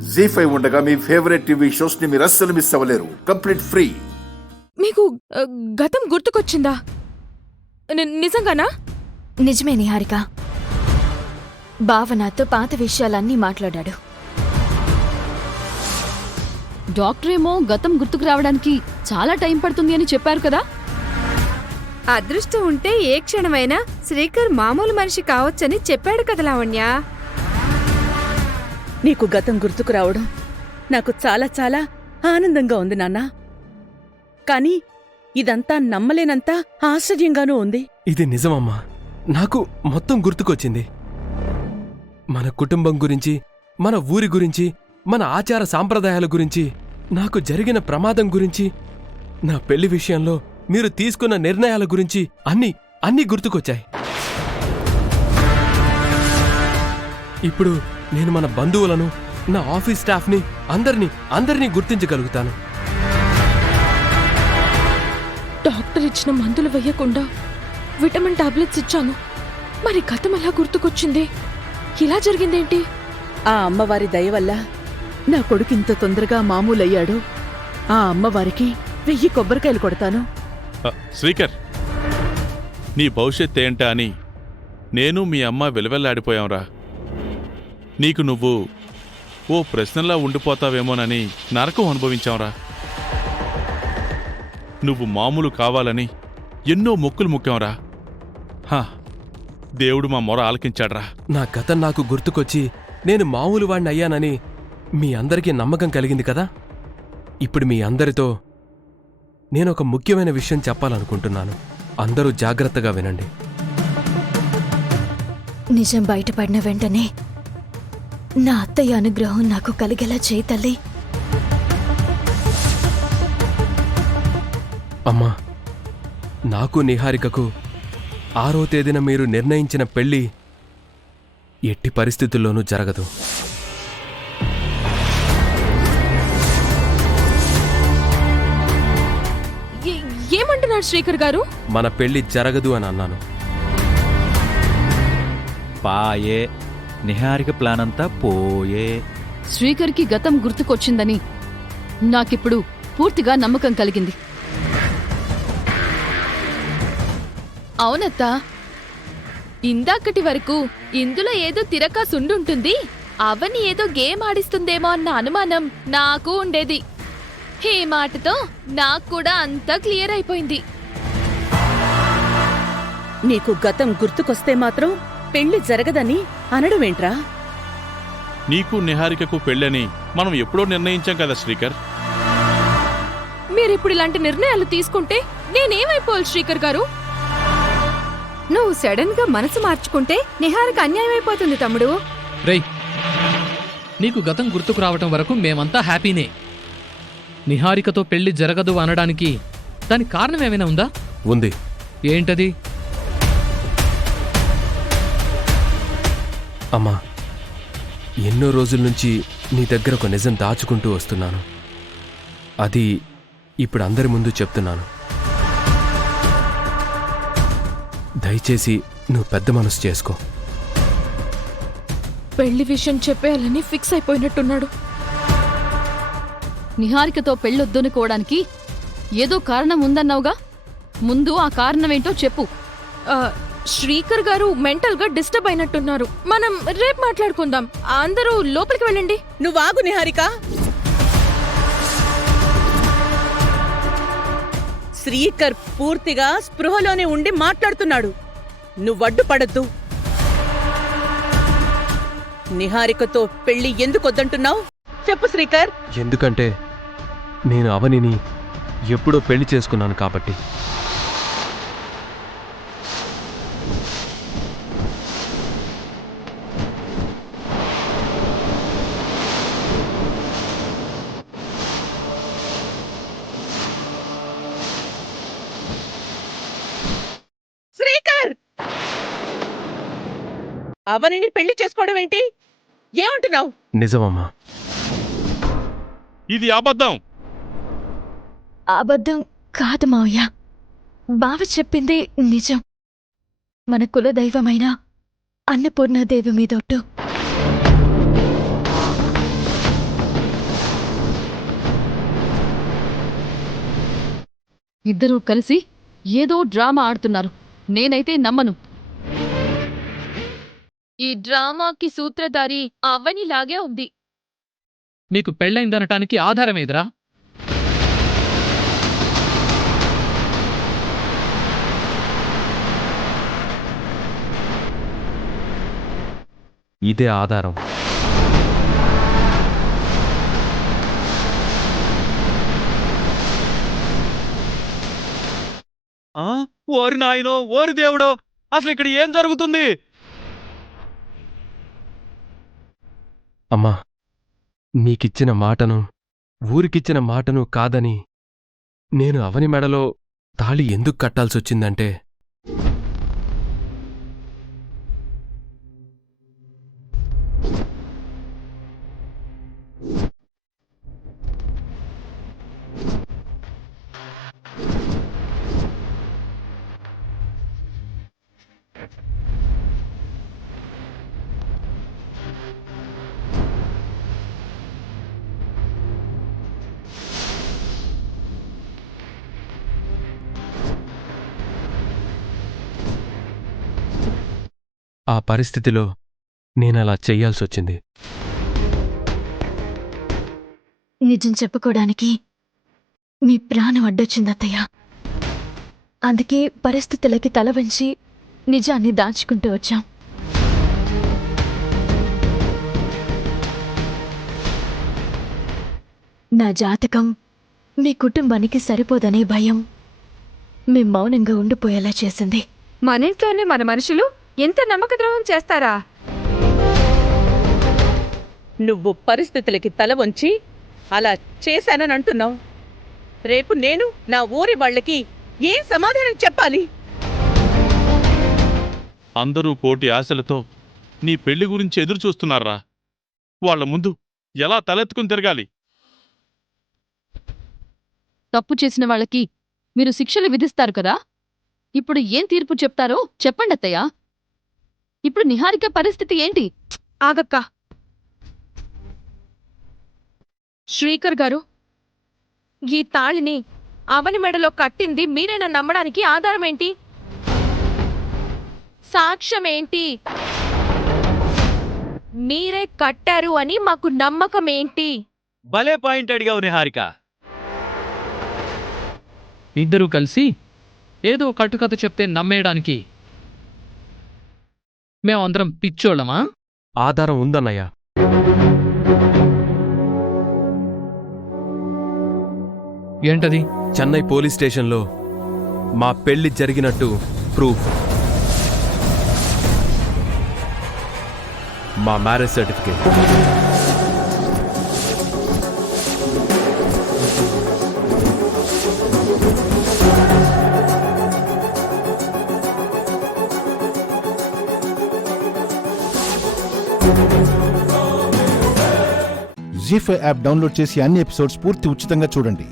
జీ5 ఉండగా మీ favourite TV shows ని మీరు అస్సలు మిస్ అవ్వలేరు. Complete free. మీకు గతం గుర్తుకొచ్చిందా? నిజంగానా? నిజమే నిహారిక. బావ నాతో పాత విషయాలన్నీ మాట్లాడాడు. డాక్టరేమో గతం గుర్తుకు రావడానికి చాలా టైం పడుతుంది అని చెప్పారు కదా. అదృష్టం ఉంటే ఏ క్షణమైనా శ్రీకర్ మామూలు మనిషి కావచ్చని చెప్పాడు కదా లావణ్య. నీకు గతం గుర్తుకు రావడం నాకు చాలా చాలా ఆనందంగా ఉంది నాన్నా. కాని ఇదంతా నమ్మలేనంత ఆశ్చర్యంగానూ ఉంది. ఇది నిజమమ్మా. నాకు మొత్తం గుర్తుకొచ్చింది. మన కుటుంబం గురించి, మన ఊరి గురించి, మన ఆచార సాంప్రదాయాల గురించి, నాకు జరిగిన ప్రమాదం గురించి, నా పెళ్లి విషయంలో మీరు తీసుకున్న నిర్ణయాల గురించి అన్నీ గుర్తుకొచ్చాయి. ఇప్పుడు నేను మన బంధువులను, నా ఆఫీస్ స్టాఫ్ని, అందరినీ గుర్తించగలుగుతాను. డాక్టర్ ఇచ్చిన మందులు వేయకుండా విటమిన్ టాబ్లెట్స్ ఇచ్చాను. మరి గతం ఎలా గుర్తుకొచ్చింది? ఇలా జరిగిందేంటి? ఆ అమ్మవారి దయ వల్ల నా కొడుకింత తొందరగా మామూలయ్యాడు. ఆ అమ్మవారికి 1000 కొబ్బరికాయలు కొడతాను. శ్రీకర్, నీ భవిష్యత్ ఏంటా అని నేను మీ అమ్మ వెలువెల్లాడిపోయాంరా. నీకు నువ్వు ఓ ప్రశ్నలా ఉండిపోతావేమోనని నరకం అనుభవించాంరా. నువ్వు మామూలు కావాలని ఎన్నో మొక్కులు ముక్కాంరా. దేవుడు మా మొర ఆలకించాడ్రా. నా గతం నాకు గుర్తుకొచ్చి నేను మామూలు వాణ్ణి అయ్యానని మీ అందరికీ నమ్మకం కలిగింది కదా. ఇప్పుడు మీ అందరితో నేనొక ముఖ్యమైన విషయం చెప్పాలనుకుంటున్నాను. అందరూ జాగ్రత్తగా వినండి. నిజం బయటపడిన వెంటనే నా అత్తయ్య అనుగ్రహం నాకు కలిగేలా చేయి తల్లి. అమ్మా, నాకు నిహారికకు 6వ తేదీన మీరు నిర్ణయించిన పెళ్లి ఎట్టి పరిస్థితుల్లోనూ జరగదు. ఏమంటున్నాడు శ్రీకర్ గారు? మన పెళ్లి జరగదు అని అన్నాను. పాయే నిహారిక ప్లాన్ అంతా పోయే. శ్రీకర్కి గతం గుర్తుకొచ్చిందని నాకిప్పుడు పూర్తిగా నమ్మకం కలిగింది. అవునత్తా, ఇందాకటి వరకు ఇందులో ఏదో తిరకాసుండుంటుంది, అవని ఏదో గేమ్ ఆడిస్తుందేమో అన్న అనుమానం నాకు ఉండేది. ఈ మాటతో నాకు కూడా అంతా క్లియర్ అయిపోయింది. నీకు గతం గుర్తుకొస్తే మాత్రం పెళ్లి జరగదని అనడమేంట్రా? నీకు నిహారికకు పెళ్ళని మనం ఎప్పుడో నిర్ణయించాం కదా శ్రీకర్. మీరిప్పుడు ఇలాంటి నిర్ణయాలు తీసుకుంటే నేనేమైపోవాలి శ్రీకర్ గారు? నువ్వు సడన్ గా మనసు మార్చుకుంటే నిహారిక అన్యాయం అయిపోతుంది తమ్ముడు. రేయ్, నీకు గతం గుర్తుకు రావటం వరకు మేమంతా హ్యాపీనే. నిహారికతో పెళ్లి జరగదు అనడానికి దానికి కారణం ఏమైనా ఉందా? ఉంది. ఏంటది? అమ్మా, ఎన్నో రోజుల నుంచి నీ దగ్గర ఒక నిజం దాచుకుంటూ వస్తున్నాను. అది ఇప్పుడు అందరి ముందు చెప్తున్నాను. దయచేసి నువ్వు పెద్ద మనసు చేసుకో. పెళ్లి విషయం చెప్పేయాలని ఫిక్స్ అయిపోయినట్టున్నాడు. నిహారికతో పెళ్ళొద్దనుకోవడానికి ఏదో కారణం ఉందన్నావుగా. ముందు ఆ కారణమేంటో చెప్పు. శ్రీకర్ గారు మెంటల్ గా డిస్టర్బ్ అయినట్టున్నారు. మనం రేపు మాట్లాడుకుందాం. అందరూ లోపలికి వెళ్ళండి. నువ్వాగు నిహారిక. శ్రీకర్ పూర్తిగా స్పృహలోనే ఉండి మాట్లాడుతున్నాడు. నువ్వడ్డు పడద్దు. నిహారికతో పెళ్లి ఎందుకొద్దంటున్నావు? చెప్పు శ్రీకర్. ఎందుకంటే నేను అవనిని ఎప్పుడో పెళ్లి చేసుకున్నాను కాబట్టి. శ్రీకర్, అవనిని పెళ్లి చేసుకోవడం ఏంటి? ఏమంటున్నావు? నిజమమ్మా. ఇది అబద్ధం. అబద్ధం కాదు మావయ్య, బావ చెప్పింది నిజం. మన కులదైవమైన అన్నపూర్ణాదేవి మీదొట్టు. ఇద్దరూ కలిసి ఏదో డ్రామా ఆడుతున్నారు. నేనైతే నమ్మను. ఈ డ్రామాకి సూత్రధారి అవనిలాగే ఉంది. మీకు పెళ్ళైందనటానికి ఆధారమేదిరా? ఇదే ఆధారం. ఓరి నాయనో, ఓరి దేవుడో, అసలు ఇక్కడ ఏం జరుగుతుంది? అమ్మా, నీకిచ్చిన మాటను, ఊరికిచ్చిన మాటను కాదని నేను అవని మెడలో తాళి ఎందుకు కట్టాల్సొచ్చిందంటే, ఆ పరిస్థితిలో నేనలా చెయ్యాల్సొచ్చింది. నిజం చెప్పుకోవడానికి మీ ప్రాణం అడ్డొచ్చిందత్తయ్య. అందుకే పరిస్థితులకి తల వంచి నిజాన్ని దాచుకుంటూ వచ్చాం. నా జాతకం మీ కుటుంబానికి సరిపోదనే భయం మీ మౌనంగా ఉండిపోయేలా చేసింది. మన ఇంట్లోనే మన మనుషులు ఎంత నమ్మకద్రోహం చేస్తారా? నువ్వు పరిస్థితులకి తల వంచి అలా చేశానని అంటున్నావు. రేపు నేను నా ఊరి వాళ్ళకి ఏం సమాధానం చెప్పాలి? అందరూ కోటి ఆశలతో నీ పెళ్లి గురించి ఎదురు చూస్తున్నారా? వాళ్ల ముందు ఎలా తలెత్తుకుని తిరగాలి? తప్పు చేసిన వాళ్ళకి మీరు శిక్షలు విధిస్తారు కదా. ఇప్పుడు ఏం తీర్పు చెప్తారో చెప్పండి అత్తయ్య. ఇప్పుడు నిహారిక పరిస్థితి ఏంటి? ఆగక్క. శ్రీకర్ గారు, ఈ తాళిని అవని మెడలో కట్టింది మీరేనా నమ్మడానికి ఆధారం ఏంటి? సాక్ష్యం ఏంటి? మీరే కట్టారు అని మాకు నమ్మకం ఏంటి? భలే పాయింట్ అడిగావు నిహారిక. ఇద్దరూ కలిసి ఏదో కట్టుకథ చెప్తే నమ్మేయడానికి మేమందరం పిచ్చోళ్ళమా? ఆధారం ఉందన్నయ్య. ఏంటది? చెన్నై పోలీస్ స్టేషన్లో మా పెళ్లి జరిగినట్టు ప్రూఫ్. మా మ్యారేజ్ సర్టిఫికేట్. జీ5 యాప్ డౌన్లోడ్ చేసి అన్ని ఎపిసోడ్స్ పూర్తి ఉచితంగా చూడండి.